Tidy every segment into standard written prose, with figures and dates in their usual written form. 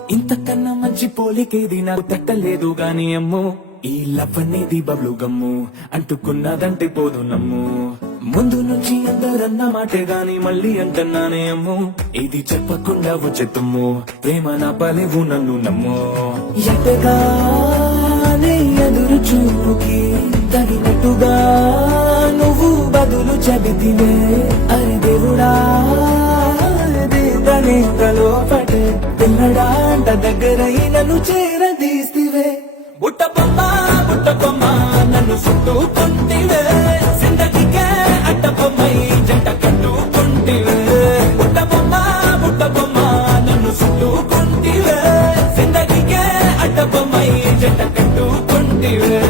ఇంతకన్నా మంచి పోలికేది నాకు తట్టలేదు గాని అమ్మో ఈ లవ్ అనేది బబ్లు గమ్ము అంటుకున్నదంటే పోదు నమ్ము ముందు నుంచి అందరన్న మాటే గాని మళ్ళీ అంటున్నానే అమ్ము ఇది చెప్పకుండా వచ్చేతుమ్ము ప్రేమ నా పలేవు నన్ను నమ్ము ఎటగానే ఎదురు చూపుకి తగినట్టుగా నువ్వు బదులు చెబితివే అరే దేవుడా లోపటే పిల్లడాంట దగ్గరై నన్ను చేరదీస్తివే బుట్ట బొమ్మ నన్ను చుట్టుకుంటివే జిందగీకే అడ్డ బొమ్మై జంట కట్టుకుంటివే బుట్ట బొమ్మ నన్ను చుట్టుకుంటివే జిందగీకే అడ్డ బొమ్మై జంట కట్టుకుంటివే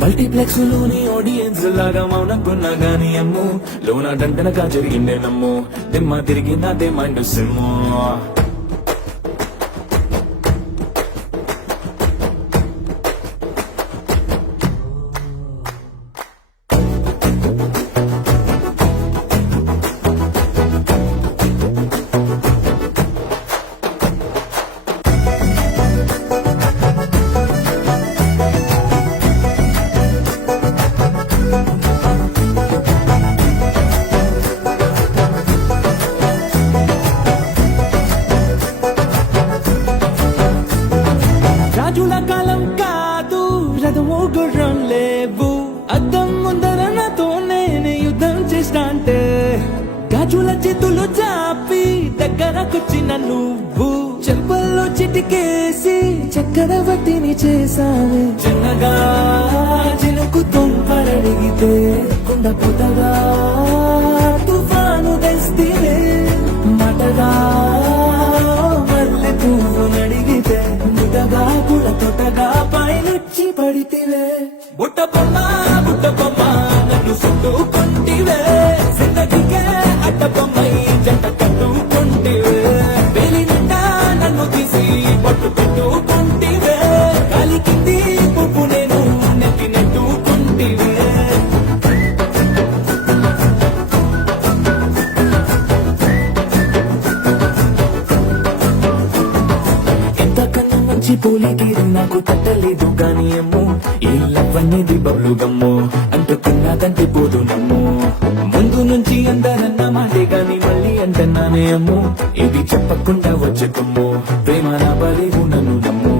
మల్టీప్లెక్స్ లోని ఆడియన్స్ లాగా మౌనకున్నా గానీ అమ్ము లోన డంటనగా జరిగిందే నమ్ము దిమ్మ తిరిగిందే మైండ్ సిమ్ము రాజుల కాలం కాదు రథము గుర్రం లేవు అద్దం ముందర నాతో నేను యుద్ధం చేస్తా అంటే గాజుల చేతులు చాపి దగ్గరకొచ్చిన నువ్వు చెంపల్లో చిటికేసి చక్రవర్తిని చేసావే చిన్నగా చినుకు తుంపరడిగితే కుండ పుతగా తుఫాను తెస్తే మటగా మల్లె పువ్వు నడిగితే ముదగా కుల తొటగా పైనుచ్చి పడితివే బుట్ట బొమ్మ నన్ను చుట్టుకుంటివే జిందగీకే అడ్డ బొమ్మై జంట కట్టుకుంటివే వేలి నిండా నన్ను తీసి పట్టు పెట్టుకుంటివే గాలి కింది పువ్వు నేను నెత్తి నెట్టుకుంటివే ఎంతకన్నా మంచి పోలికేది నాకు తట్టలేదు గాని అమ్ము ఈ లవ్ అనేది బబ్లు గమ్ము అంటుకున్నదంటే పోదు నమ్ము ముందు నుంచి అందరన్న మాటే గాని మళ్ళీ అంటున్నానే అమ్ము ఇది చెప్పకుండా వచ్చే కొమ్ము ప్రేమ నా బలేవు నన్ను నమ్ము